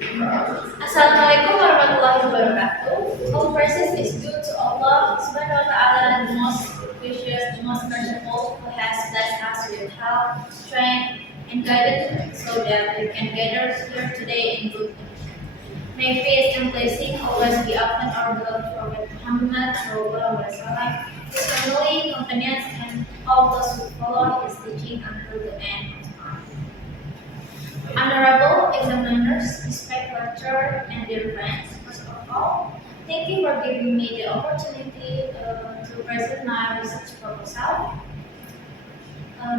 Assalamualaikum warahmatullahi wabarakatuh. All praises is due to Allah Subhanahu wa Taala, the most gracious, the most merciful, who has blessed us with health, strength, and guidance, so that we can gather here today in good condition. May peace and blessing always be upon our beloved Prophet Muhammad Sallallahu Alaihi Wasallam, his family, companions, and all those who follow his teaching until the end of time. Honorable examiners, respected lecturer, and dear friends, first of all, thank you for giving me the opportunity to present my research proposal.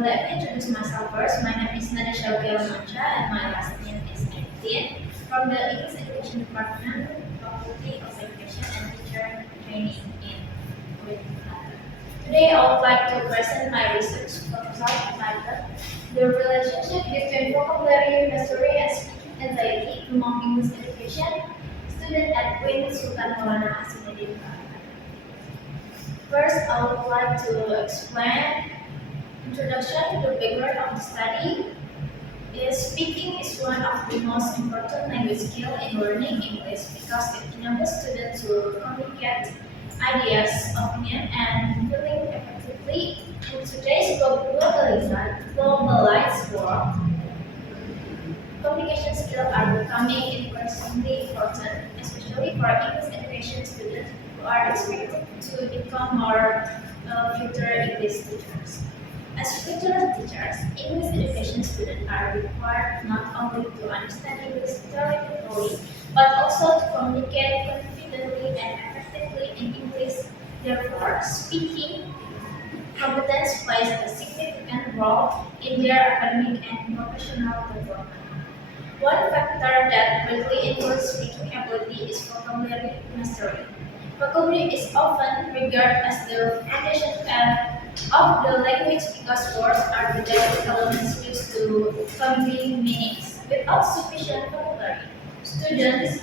Let me introduce myself first. My name is Syauqia Romansya, and my last name is 18 from the English Education Department, Faculty of Education and Teacher Training in Romansya. Today, I would like to present my research proposal entitled "The Relationship Between Vocabulary Mastery and Speaking Anxiety Among English Education Student at Queen Sultan Maulana Hasanuddin." First, I would like to explain introduction to the background of the study. Speaking is one of the most important language skills in learning English because it enables students to communicate ideas, opinion, and feeling effectively. In today's globalized world, communication skills are becoming increasingly important, especially for English education students who are expected to become more future English teachers. As future teachers, English education students are required not only to understand English theoretically, but also to communicate confidently and effectively in English. Therefore, speaking competence plays a significant role in their academic and professional development. One factor that greatly influences speaking ability is vocabulary mastery. Vocabulary is often regarded as the foundation of the language because words are the basic elements used to convey meanings. Without sufficient vocabulary, students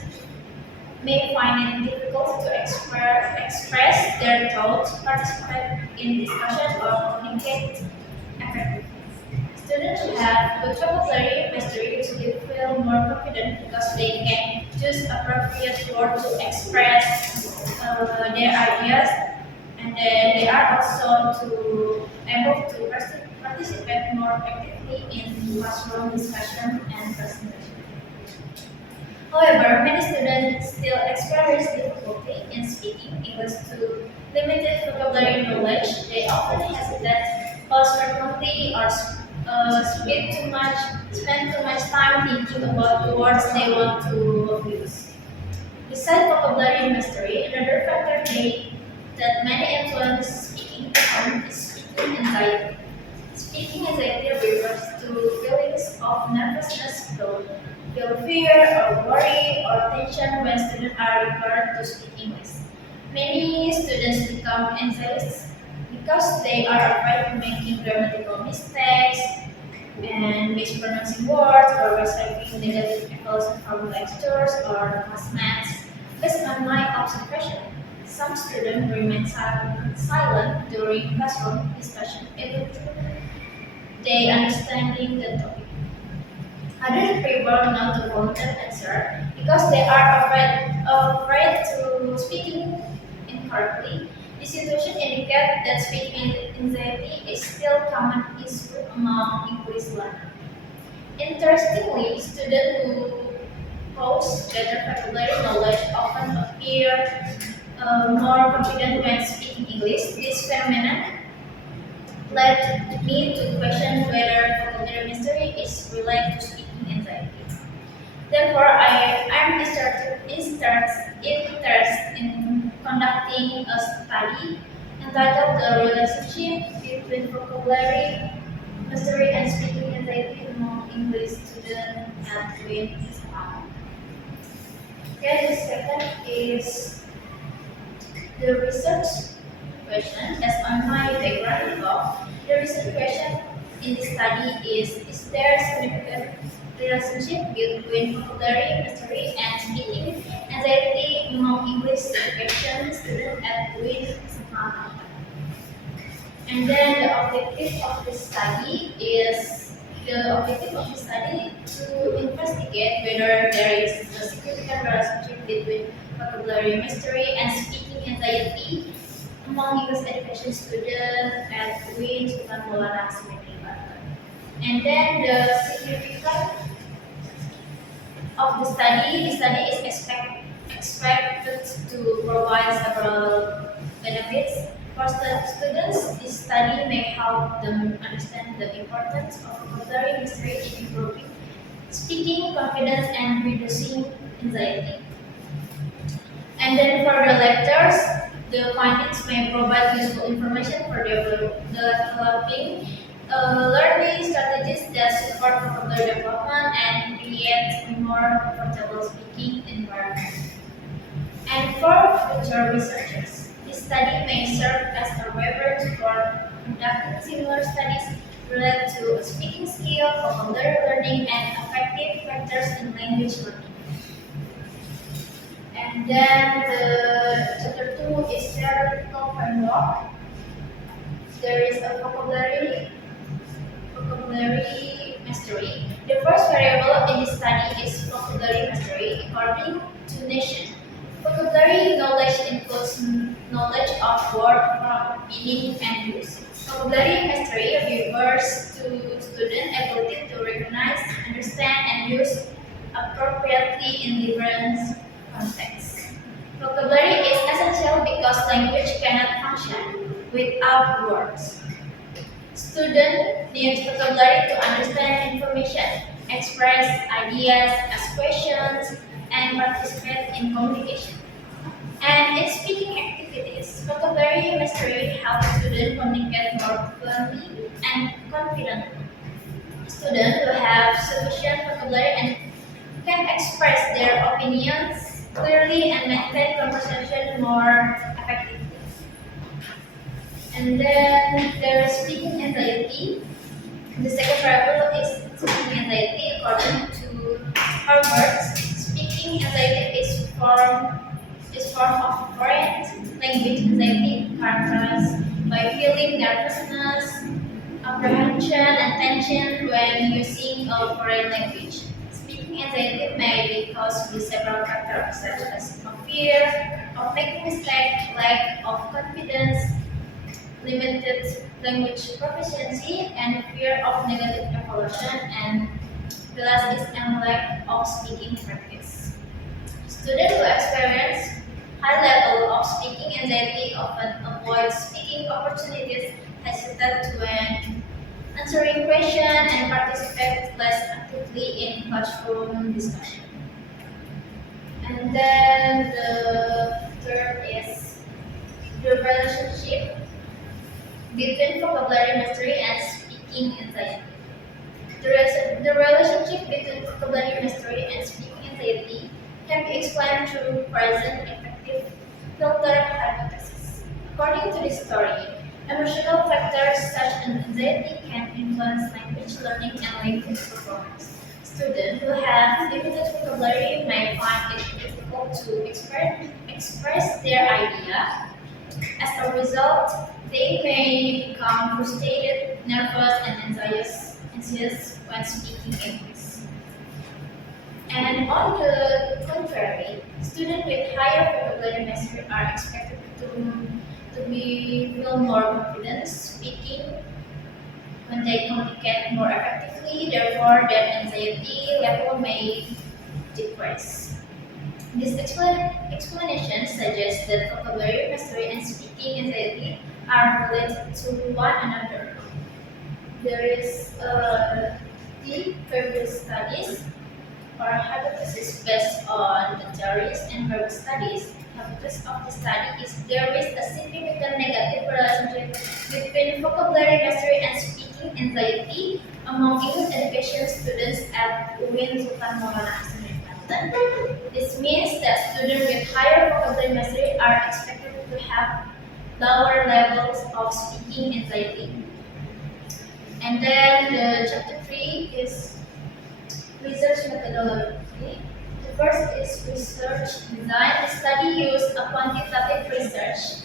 may find it difficult to express their thoughts, participate in discussion, or communicate effectively. Students who have good vocabulary mastery usually feel more confident because they can choose appropriate words to express their ideas, and then they are also able to participate more effectively in classroom discussion and presentation. However, many students still experience difficulty in speaking English due to limited vocabulary knowledge. They often hesitate, pause frequently, or spend too much time thinking about the words they want to use. Besides vocabulary mastery, another factor that many influence speaking performance is speaking anxiety. Speaking anxiety refers to feelings of nervousness, feel fear or worry or tension when students are required to speak English. Many students become anxious because they are afraid of making grammatical mistakes and mispronouncing words or receiving negative evaluation from lecturers or classmates. Based on my observation, some students remain silent during classroom discussion even though they understanding the topic. Others prefer not to volunteer answer because they are afraid to speaking incorrectly. This situation indicates that speaking anxiety is still common issue among English learners. Interestingly, students who possess better vocabulary knowledge often appear more confident when speaking English. This phenomenon led me to question whether vocabulary mastery is related to speaking anxiety. Therefore, I'm interested in conducting a study entitled "The Relationship Between Vocabulary Mastery and Speaking Anxiety Among English Students at Queen Islam." Okay, the second is the research question. As on my background above, the research question in this study is there a significant relationship between vocabulary mastery and speaking anxiety among English education students at Queen And then the objective of this study is The objective of the study to investigate whether there is a significant relationship between vocabulary mastery and speaking anxiety among English education students at UIN Sultan Maulana Hasanuddin Banten. And then the significance of the study is expected to provide several benefits. For students, this study may help them understand the importance of vocabulary mastery in improving speaking confidence and reducing anxiety. And then for the lectures, the findings may provide useful information for developing learning strategies that support vocabulary development and create a more comfortable speaking environment. And for future researchers, this study may serve as a reference for conducting similar studies related to speaking skill, vocabulary learning, and effective factors in language learning. And then the chapter 2 is theoretical framework. There is a vocabulary mastery. The first variable in this study is vocabulary mastery according to nation. Vocabulary knowledge includes knowledge of word form, meaning, and use. Vocabulary mastery refers to student ability to recognize, understand, and use appropriately in different contexts. Vocabulary is essential because language cannot function without words. Students need vocabulary to understand information, express ideas, ask questions, and participate in communication. And in speaking activities, vocabulary mastery helps students communicate more fluently and confidently. Students who have sufficient vocabulary and can express their opinions clearly and maintain conversation more effectively. And then there is speaking anxiety. The second variable is speaking anxiety. According to Harvard, speaking anxiety is form of foreign language anxiety characterized by feeling nervousness, apprehension, and tension when using a foreign language. Speaking anxiety may be caused by several factors such as a fear of making mistakes, lack of confidence, limited language proficiency, and fear of negative evaluation, and the last is and lack of speaking practice. Students who experience high level of speaking anxiety often avoid speaking opportunities, hesitate when answering questions, and participate less actively in classroom discussion. And then the third is the relationship between vocabulary mastery and speaking anxiety. The relationship between vocabulary mastery and speaking anxiety can be explained through present effective filter hypothesis. According to this story, emotional factors such as anxiety can influence language learning and language performance. Students who have limited vocabulary may find it difficult to express their idea. As a result, they may become frustrated, nervous, and anxious when speaking English. And on the contrary, students with higher vocabulary mastery are expected to feel more confident speaking when they communicate more effectively. Therefore, their anxiety level may decrease. This explanation suggests that vocabulary mastery and speaking anxiety are related to one another. There is the previous studies or hypothesis based on the theories and previous studies. Hypothesis of the study is there is a significant negative relationship between vocabulary mastery and speaking anxiety among English education students at UIN Sultan Maulana Hasanuddin Banten. This means that students with higher vocabulary mastery are expected to have lower levels of speaking anxiety. And then the chapter 3 is research methodology. The first is research design. The study used a quantitative research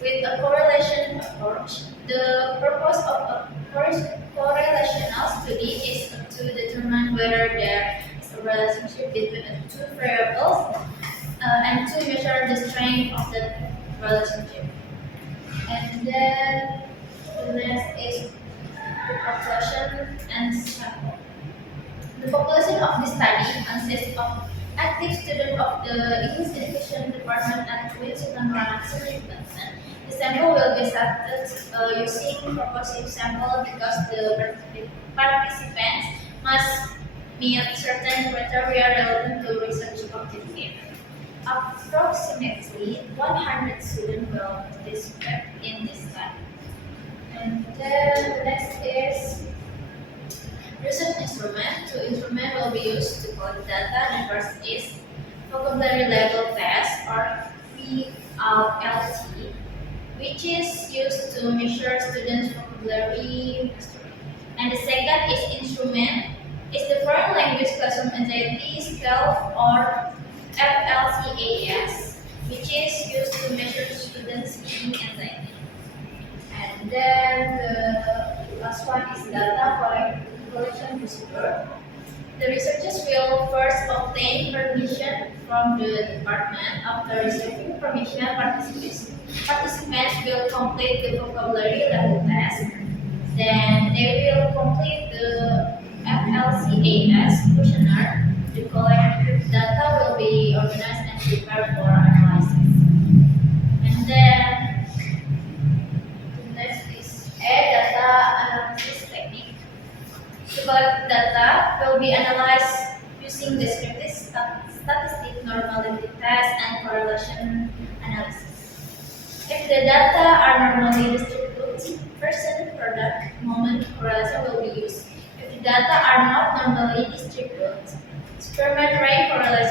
with a correlation approach. The purpose of a Correlational study is to determine whether there is a relationship between two variables and to measure the strength of the relationship. And then the next is the population and sample. The population of the study consists of active students of the English Education Department at Queensland Romansya. The sample will be selected using proportive sample because the participants must meet certain criteria relevant to research objective. Approximately 100 students will participate in this study. And then the next is research instrument. Two instruments will be used to collect data. The first is vocabulary level test or VLT, which is used to measure students' vocabulary mastery. And the second is instrument, is the foreign language classroom anxiety scale or FLCAS, which is used to measure students' speaking anxiety. And then the last one is data collection procedure. The researchers will first obtain permission from the department. After receiving permission, participants will complete the vocabulary level test. Then they will complete the FLCAS questionnaire. The collected data will be organized and prepared for analysis. And then the next is a data analysis technique. To collect data will be analyzed using descriptive statistic, normality test, and correlation analysis. If the data are normally distributed, person, product, moment correlation will be used. If the data are not normally distributed, experiment rate correlation